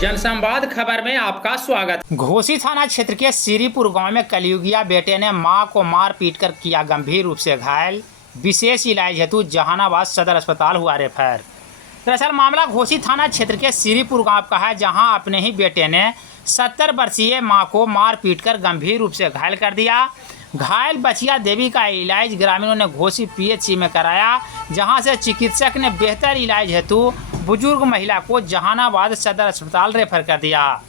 जनसंवाद खबर में आपका स्वागत। घोसी थाना क्षेत्र के श्रीपुर गांव में कलयुगिया बेटे ने मां को मार पीट कर किया गंभीर रूप से घायल, विशेष इलाज हेतु जहानाबाद सदर अस्पताल हुआ रेफर। दरअसल मामला घोसी थाना क्षेत्र के श्रीपुर गांव का है, जहां अपने ही बेटे ने 70 वर्षीय मां को मार पीट कर गंभीर रूप से घायल कर दिया। घायल बचिया देवी का इलाज ग्रामीणों ने घोसी पीएचसी में कराया, जहां से चिकित्सक ने बेहतर इलाज हेतु बुजुर्ग महिला को जहानाबाद सदर अस्पताल रेफर कर दिया।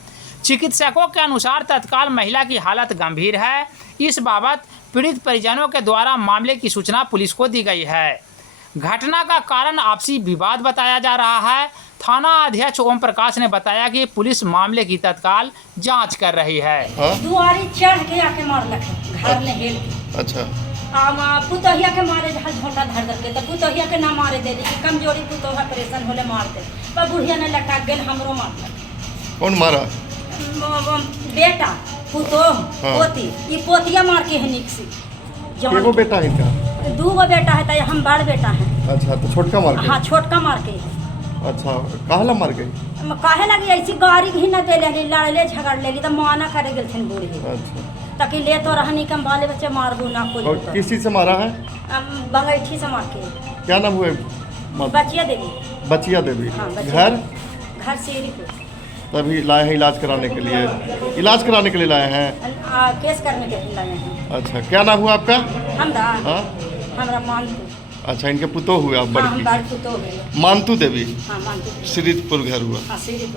चिकित्सकों के अनुसार तत्काल महिला की हालत गंभीर है। इस बाबत पीड़ित परिजनों के द्वारा मामले की सूचना पुलिस को दी गई है। घटना का कारण आपसी विवाद बताया जा रहा है। थाना अध्यक्ष ओम प्रकाश ने बताया कि पुलिस मामले की तत्काल जांच कर रही है। दुआरी चढ़ के आके मारलक घर में हेल के। अच्छा। पुतहिया के मारे जहाँ झोंटा धर के तो पुतहिया के ना मारे दे दी, कमजोरी पुतोहा ऑपरेशन होले मार दे, पर बुढ़िया ने लटा गेल हमरो मारलक। कौन मारा? बेटा पुतोह पोती, ये पोतिया मार के है निक से। एगो बेटा है इनका? 2 बेटा है, तो हम बड़ बेटा है। अच्छा, तो छोटका मार के? हाँ, छोटका मार के। अच्छा, काहला मार गई? काहे लगी ऐसी गाड़ी ही न दे ले, लड़ले झगड़ लेली तो माना करे गेलथिन बूढ़ी। अच्छा, ताकि ले तो रहनी कम बाले बच्चे मारबू ना कोई। और किस चीज से मारा है? बगैठी से मार के। क्या नाम हुए? बचिया देवी। बचिया देवी। हाँ, बचिया घर? घर श्रीपुर। तभी लाए हैं इलाज कराने के लिए? इलाज कराने के लिए लाए हैं? केस करने के लिए लाए हैं। अच्छा, क्या नाम हुआ आपका? हमरा मानतू। अच्छा, इनके पुतोह हुए आप? हाँ, हम बड़ पुतोह हुए। मानतू देवी। हाँ, मानतू। श्रीपुर घर हुआ। हाँ, श्रीपुर।